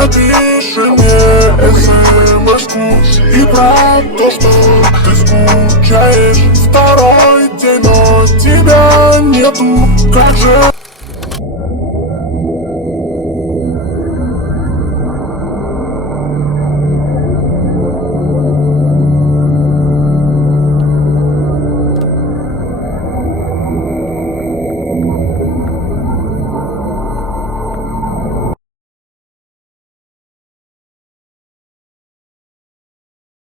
напиши мне смс-ку и про то, что ты скучаешь. Второй день, но тебя нету. Как же